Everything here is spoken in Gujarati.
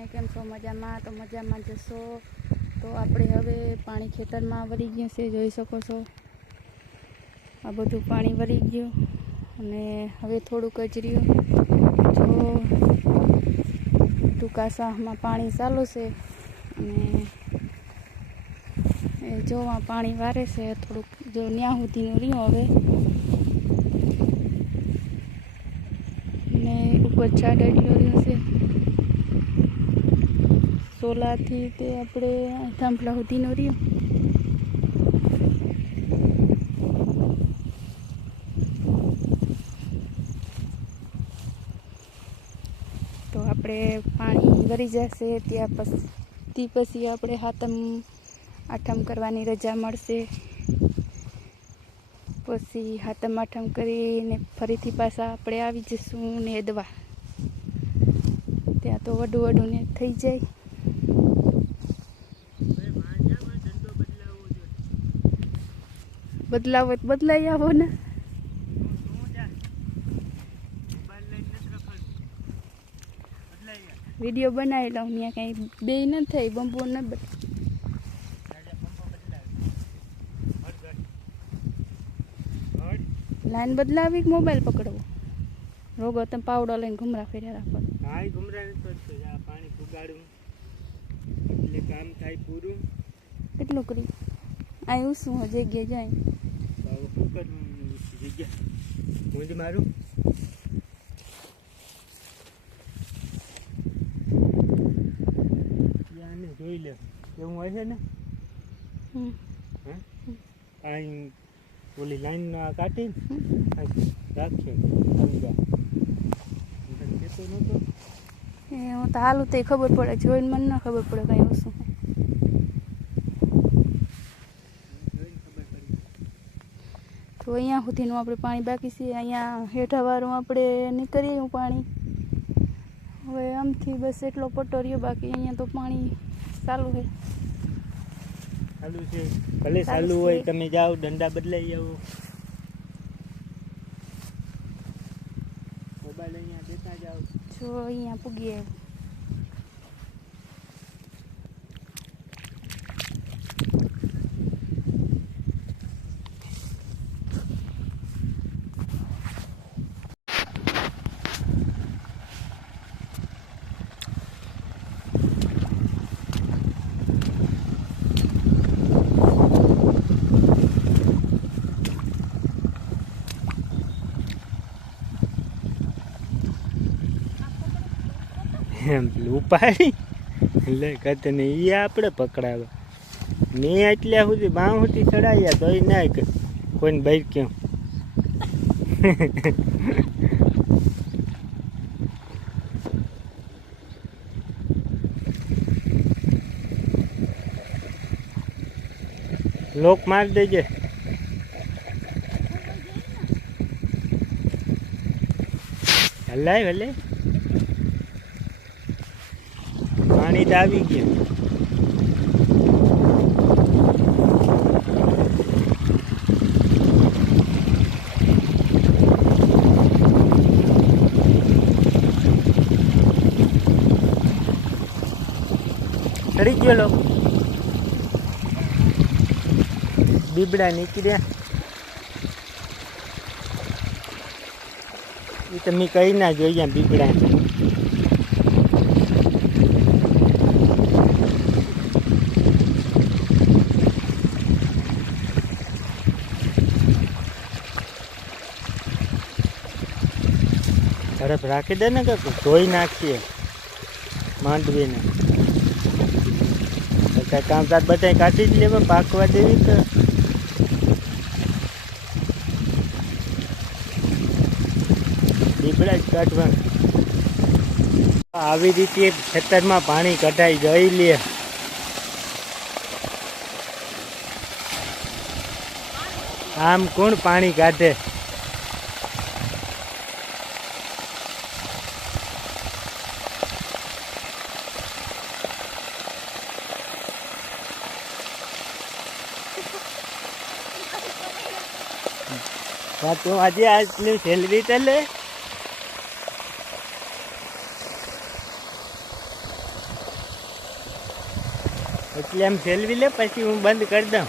बधाने केम छो मजामां? तो मजामां जशो। तो आपणे हवे पाणी खेतरमां वरी गयुं छे, जोई शको छो आ बधुं पाणी वरी गयुं अने हवे थोडुंक ज रह्युं। जो टूंका साहमां पाणी चालू छे अने जो आ पाणी वारे छे थोडुंक जो न्या सुधीनुं रह्युं हवे ने उपर छाड એટલો રહ્યો છે સોલાથી તે આપણે થાંભલા સુધીનો રહ્યો। તો આપણે પાણી વરી જશે ત્યાં પછી આપણે હાથમ આઠમ કરવાની રજા મળશે। પછી હાથમ આઠમ કરીને ફરીથી પાછા આપણે આવી જઈશું નેદવા। ત્યાં તો વડું ને થઈ જાય। બદલાવો તો બદલાઈ આવો ને। વિડીયો બનાવી લઉં ત્યાં કઈ બે ન થઈ બંબો ન लाइन बदलावी मोबाइल पकड़वो रोगो तम पावडो लईने घुमरा फेर्या राखो। हाय घुमरा न करतो आ पानी पुगाडू એટલે કામ થાય પૂરું। કેટલું કરી આયું શું જગ્યા જાય બાવ કુકર જગ્યા મુંજ મારું યાને જોઈ લે કેવું હોય છે ને। હે આઈ ઓલી લાઈન કાઢી રાખશે સમજા કેતો નતો એ હું તો હાલું તે ખબર પડે જોઈને મને ન ખબર પડે કઈ વસ્તુ તો અહીંયા સુધીનું આપણે પાણી બાકી છે। અહીંયા હેઠાવાળું આપણે નીકળીએ પાણી હવે આમથી બસ એટલો પટ્ટો રહ્યો બાકી અહીંયા તો પાણી ચાલુ છે। ચાલુ છે ભલે ચાલુ હોય તમે જાઓ દંડા બદલાઈ આવો મોબાઈલ અહીંયા દેતા જાઓ। જો અહીંયા પૂગીએ એમ ઉપાડી એટલે કહેતે ને એ આપણે પકડાવે મેં એટલા સુધી બાં સુધી ચડાવ્યા તો એ ના કોઈને બહાર ક્યાં લોક માર દેજે હલાય ભલે પાણી તો આવી ગયું। ચડી ગયો લો બીબડા નીકળ્યા એ તમે કઈ ના જોઈએ બીબડા તરફ રાખી દે ને કે ધોઈ નાખીએ માંડવીને કઈ કામકાજ બધા કાઢી જ લેવા પાકવા દેવી તો દીપડા જ કાઢવાનું। આવી રીતે ખેતરમાં પાણી કઢાઈ જઈ લે આમ કોણ પાણી કાઢે તું આજે આટલી સેલરી તલે એટલે એમ સેલ્વી લે પછી હું બંધ કરી દઉં.